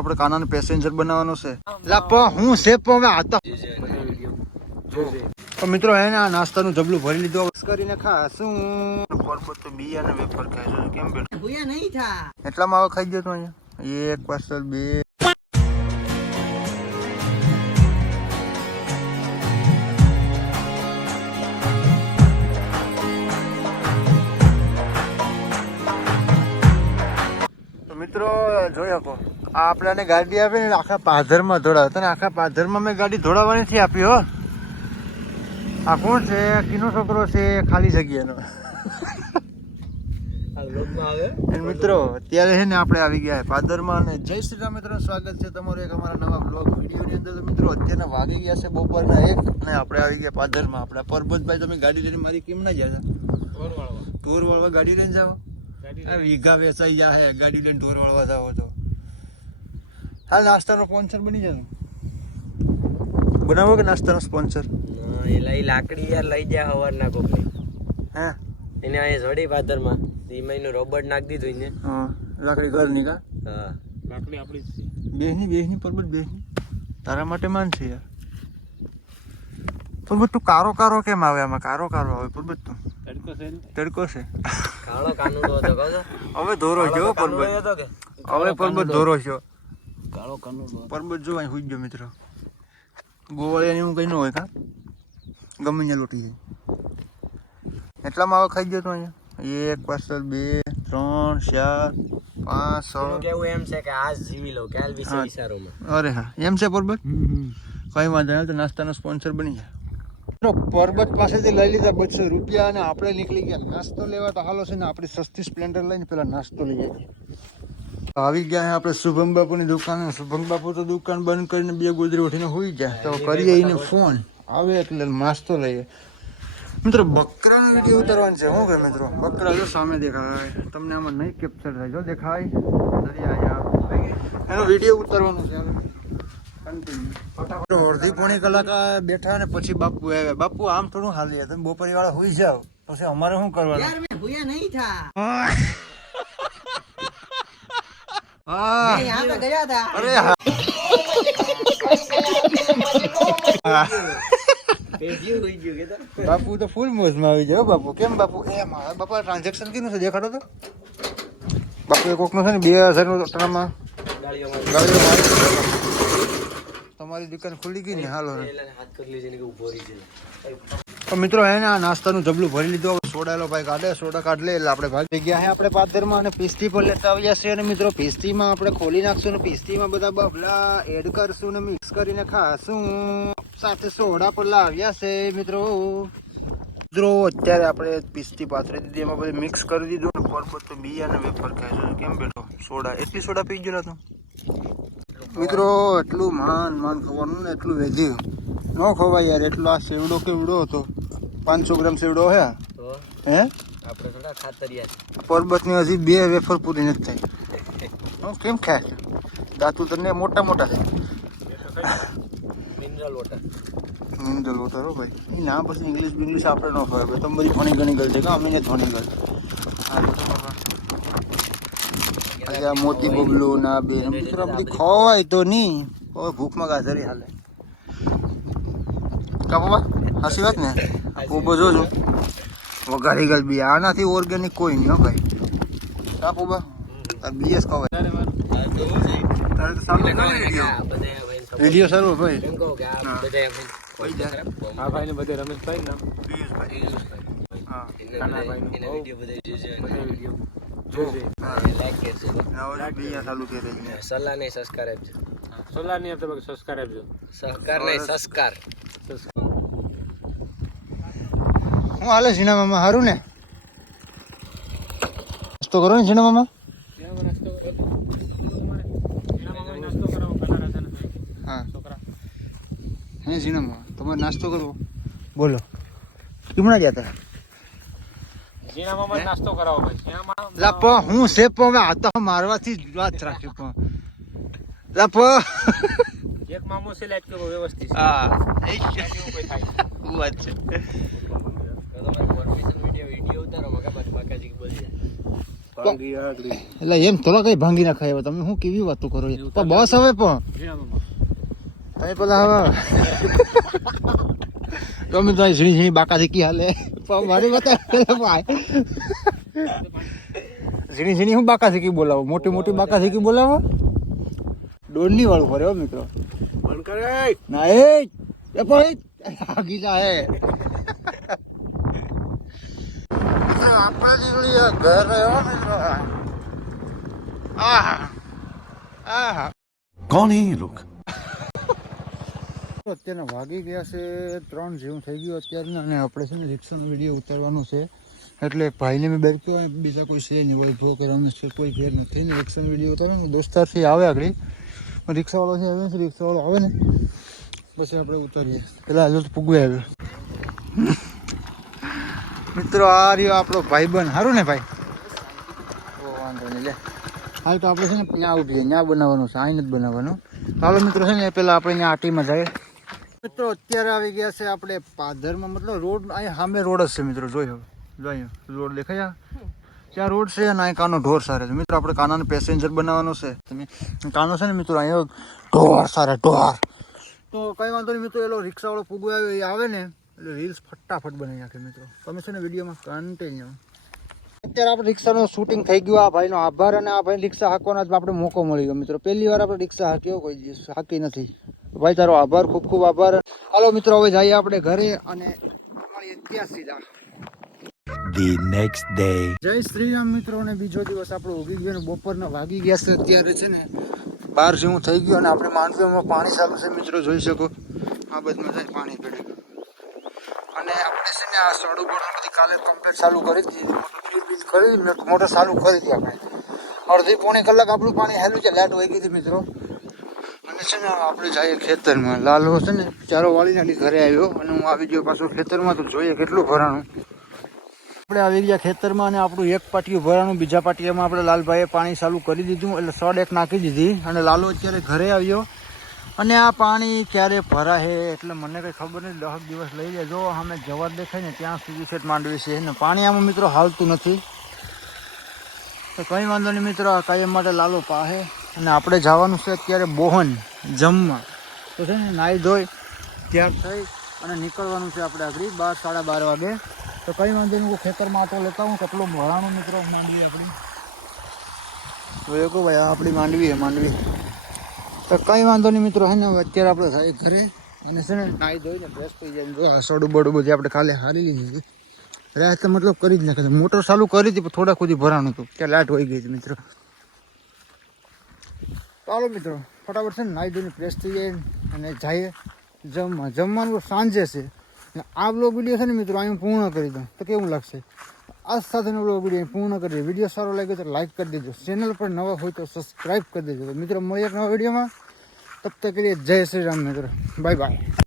આપણે કાનાને પેસેન્જર બનાવવાનો છે. લા હું છે હવે આતા તો મિત્રો હે ને આ નાસ્તાનું જબલું ભરી લીધું કરીને ખાશું. પર્વત તો બી અને વેફર ખાય છે. કેમ બેઠો ભૂયા નહીં થા એટલામાં આવે ખાઈ જતો અહીંયા એક પાર્સલ બે. મિત્રો જોઈ શકો આ આપણાને ગાડી આપી ને આખા પાધરમાં દોડાવતા ને આખા પાધરમાં મેં ગાડી દોડાવવાની નથી આપી હો. આ કોણ છે? કિનો છોકરો છે? ખાલી જગ્યાનો. મિત્રો અત્યારે છે ને આપણે આવી ગયા પાદરમાં અને જય શ્રી રામ મિત્રો, સ્વાગત છે તમારું એક અમારા નવા બ્લોગ વિડીયોની અંદર. મિત્રો અત્યારના વાગી ગયા છે બપોરના 1 અને આપણે આવી ગયા પાદરમાં. આપણા પરબતભાઈ તમે ગાડી લઈને મારી કેમ ના જતા? ટોર વાળવા ગાડી લઈને જાઓ. વીઘા વેચાઈ જાય ગાડી લઈને ઢોર વાળવા જાવ તો. હાલ નાસ્તાનો સ્પોન્સર બની જતો બનાવો કે નાસ્તાનો સ્પોન્સર લાકડી યાર લઈ જાય હવારના કોકની. હે એને અહીંયા જોડી પાદરમાં ઈમાઈનું રોબોટ નાખી દીધું ને. હા લાકડી ઘરની કા? હા લાકડી આપણી જ છે. બેહની પરબત બેહની તારા માટે માન છે યાર. પરબત તું કારો કારો કેમ આવે? આમાં કારો કારો આવે પરબત તું? તડકો છે. કાળો કાનુડો હતો કહો. હવે ધોરો છો પરબત. હવે પરબત ધોરો છો. કાળો કાનુડો પરબત જો અહીં હુઈ ગયો મિત્રો. ગોવાળિયાની હું કઈ ન હોય કા ગમે ત્યાં લૂટી જાય. એટલામાં આવે ખાઈ જતો અહીંયા એક પાર્સલ બે 3 4 5 6. કેવું એમ છે કે આજ જીવી લો કાલ વિશે વિચારોમાં. અરે હા એમ છે પરબત. કઈ વાંધો નહીં તો નાસ્તાનો સ્પોન્સર બની જાય. પરબત પાસેથી લઈ લીધા 200 રૂપિયા અને આપણે નીકળી ગયા નાસ્તો લેવા. તો હાલો છે ને આપણે સસ્તી સ્પ્લેન્ડર લઈને પેલા નાસ્તો લઈ જઈએ. આવી ગયા હે આપણે શુભમ બાપુની દુકાન. શુભમ બાપુ તો દુકાન બંધ કરીને 2 ગોદરી ઉઠીને હોઈ જાય. તો કરીએ એને ફોન આવે એટલે નાસ્તો લઈએ. મિત્રો બકરાનો વિડીયો ઉતારવાનો છે. શું કે મિત્રો બકરા જો સામે દેખાય તમને આમાં નહીં કેપ્ચર થાય. જો દેખાય એનો વિડીયો ઉતારવાનો છે. અડધી પોણી કલાક બેઠા ને પછી બાપુ આવ્યા. બાપુ આમ થોડું હાલી તમે બપોરી વાળા હોઈ જાવ પછી અમારે શું કરવાનું? અરે હા બાપુ તો ફૂલ મોજમાં આવી જાય બાપુ. કેમ બાપુ? એ બાપા ટ્રાન્ઝેક્શન કેટલું છે દેખાડો તો. બાપુ એ કોકનો છે ને 2000 નો ટણામાં તમારી દુકાન ખુલી ગઈ ને. હાલો તો મિત્રો હે ને આ નાસ્તાનું જબલું ભરી લીધું. સોડાયેલો ભાઈ કાઢે સોડા કાઢ લે એટલે આપણે ભાગી ગયા હે આપણે પાદરમાં અને પિસ્તી પર લેતા આવ્યા છે. અને મિત્રો પિસ્તીમાં આપણે ખોલી નાખશું ને પિસ્તીમાં બધા બબલા એડ કરશું ને મિક્સ કરીને ખાશું. સાથે સોડા પર લાવ્યા છે મિત્રો. અત્યારે આપણે પિસ્તી પાથરી દીધી એમાં બધું મિક્સ કરી દીધું. પરબત તો બી અને વેફર ખાય છે. કેમ બેઠો સોડા એટલી સોડા પી ગયો હતો મિત્રો. એટલું માન ખવાનું ને એટલું વેધ્યું ન ખવાય યાર. એટલો આ સેવડો કેવડો હતો 500 ગ્રામ સેવડો હે. હે આપણે થોડા ખાતરિયા પરબત ની હજી 2 વેફર પૂરી નથી થઈ. કેમ ખાય? દાંતું તને મોટા મોટા છે. મિનરલ વોટર હો ભાઈ. ના પછી ઇંગ્લિશ આપણે ન ખવાય ભાઈ. તમે બધી ફણી ઘણી ગઈ છે કે અમે ને ફણી ગઈ. મોતી બબલું ના બે મિત્રો બધી ખવાય તો નહીં. ભૂખમાં ગાજરી હાલે કાપવા હાસી વાત ને. પોબો જોજો વઘારી ગલ બી. આનાથી ઓર્ગેનિક કોઈ નહીં હો ભાઈ. કાપો બા બીએસ ખવાય. વિડીયો સારું ભાઈ. હા ભાઈ ને બધે રમેશભાઈ નામ સલાહ નહીં સબસ્ક્રાઇબ હું હાલે સિનેમામાં સારું ને? નાસ્તો કરો ને સિનેમામાં. હા હે સિનેમા તમારે નાસ્તો કરવો બોલો કેમણા જતા? નાસ્તો કરાવો લા હું છે પણ આ તો મારવાથી જ વાત રાખી પણ લા એક મામો છે લાઈટ કરો વ્યવસ્થિત. હા કોઈ થાય વાત છે. તો તમે પરમિશન વિડિયો ઉતારો મગા બાકાજી બોલી જાય. એટલે એમ થોડા કઈ ભાંગી નાખાય હવે તમે શું કેવી વાતો કરો યાર. પણ બસ હવે પણ તમે પેલા હવે તમે તો ઝીણી ઝીણી બાકા શીખી હાલે પણ મારી વાત ઝીણી ઝીણી હું બાકા શીખી બોલાવો મોટી મોટી બાકા શીખી બોલાવો દોડની વાળું ફરે હો મિત્રો બંધ કરે ના એ પણ આગી જાય આપણા જેવડી ઘર રહ્યો મિત્રો આહા कौन है ये लोग? અત્યારના વાગી ગયા છે 3 જેવું થઈ ગયું અત્યારે અને આપણે છે ને રિક્ષાનો વિડીયો ઉતારવાનો છે એટલે ભાઈને મેં બેઠો બીજા કોઈ છે નહીં હોય ભો કરવાનું છે કોઈ ફેર નથી ને રિક્ષાનો વિડીયો ઉતારવાનો દોસ્તારથી આવે આગળ રિક્ષાવાળો છે આવે છે રિક્ષાવાળો આવે ને પછી આપણે ઉતારીએ પેલા હજુ તો પૂગવે આવ્યો મિત્રો આ રહ્યો આપણો ભાઈબંધ સારું ને ભાઈ ઓ વાંધો નહીં લે હાલ તો આપણે છે ને ત્યાં ઉઠીએ ત્યાં બનાવવાનું છે અહીં નથી બનાવવાનું ચાલો મિત્રો છે ને પેલા આપણે ત્યાં આટીમાં જાય મિત્રો અત્યારે આવી ગયા છે આપણે પાદરમાં મતલબ રોડ અહીં સામે રોડ જ છે મિત્રો જોઈ હવે રોડ દેખાય ત્યાં રોડ છે અને અહીં કાનો ઢોર સારે છે મિત્રો આપણે કાનાનો પેસેન્જર બનાવવાનો છે તમે કાનો છે ને મિત્રો અહીંયા ઢોર સારા ઢોર તો કંઈ વાંધો નહીં મિત્રો એલો રિક્ષાવાળો પૂગવા આવ્યો એ આવે ને એટલે રીલ્સ ફટાફટ બનાવી નાખે મિત્રો તમે છે ને વિડીયોમાં કન્ટિન્યુ અત્યારે આપણે રિક્ષાનું શૂટિંગ થઈ ગયું આ ભાઈનો આભાર અને આ ભાઈ રિક્ષા હાંકવાનો જ આપણે મોકો મળી ગયો મિત્રો પહેલી વાર આપણે રિક્ષા હાંક્યો કોઈ દિવસ હાંકી નથી ભાઈ તારો આભાર ખૂબ ખૂબ આભાર હાલો મિત્રો હવે જઈએ આપણે ઘરે અને મળીએ ત્યાં સીધા The next day. જય શ્રી રામ મિત્રો અને બીજો દિવસ આપણો ઉગી ગયો ને બપોરના વાગી ગયા છે અત્યારે છે ને 12 જેવું થઈ ગયું અને આપણે માંડવીમાં પાણી ચાલુ છે મિત્રો જોઈ શકો આ બધમાં જાય પાણી પડે અને આપણે છે ને આ સડું બોર્ડ બધી કાલે કમ્પ્લીટ ચાલુ કરી દીધી મોટર ચાલુ કરી હતી આપણે અડધી પોણી કલાક આપણું પાણી હેલું છે લાઈટ વહી ગઈ હતી મિત્રો અને છે ને આપણે જઈએ ખેતરમાં લાલો છે ને ચારો વાળીને ઘરે આવ્યો અને હું આવી ગયો પાછું ખેતરમાં તો જોઈએ કેટલું ભરાણું આપણે આવી ગયા ખેતરમાં અને આપણું એક પાટિયું ભરાણું બીજા પાટિયામાં આપણે લાલભાઈએ પાણી ચાલુ કરી દીધું એટલે સડ એક નાખી દીધી અને લાલો અત્યારે ઘરે આવ્યો અને આ પાણી ક્યારે ભરાશે એટલે મને કંઈ ખબર નહીં 10 દિવસ લઈ લેજો અમે જવાર દેખાય ને ત્યાં સુધી છે માંડવી છે ને પાણી આમાં મિત્રો હાલતું નથી તો કંઈ વાંધો નહીં મિત્રો કાયમ માટે લાલો પાહે અને આપણે જવાનું છે અત્યારે બોહન જમવા તો છે ને નાહી ધોઈ તૈયાર થઈ અને નીકળવાનું છે આપણે આગળ 12 12:30 વાગે તો કંઈ વાંધો નહીં હું ખેતરમાં આટો લેતા હું કેટલું ભરાણું મિત્રો માંડવી આપણી જોયો કહો ભાઈ આપણી માંડવી માંડવી તો કંઈ વાંધો નહીં મિત્રો હે ને અત્યારે આપણે થાય ઘરે અને છે ને નાહી ધોઈને ફ્રેશ થઈ જાય જો સડું બડું બધી આપણે ખાલી હારી લીધી રાત તો મતલબ કરી જ નાખે મોટર ચાલુ કરી હતી પણ થોડા સુધી ભરાણું હતું ત્યાં લાઈટ હોઈ ગઈ હતી મિત્રો ચાલો મિત્રો ફટાફટ છે ને નાહી ધોઈને ફ્રેશ થઈ જાય અને જઈએ જમવાનું સાંજે છે અને આ બ્લોગ વિડીયો છે ને મિત્રો અહીં પૂર્ણ કરી દઉં તો કેવું લાગશે આ સાથેનો બ્લોગ વિડીયો પૂર્ણ કરી દે વિડીયો સારો લાગ્યો તો લાઈક કરી દેજો ચેનલ પર નવા હોય તો સબસ્ક્રાઈબ કરી દેજો તો મિત્રો મળીએ એક નવા વિડીયોમાં તબ તક કે લીએ જય શ્રી રામ મિત્રો બાય બાય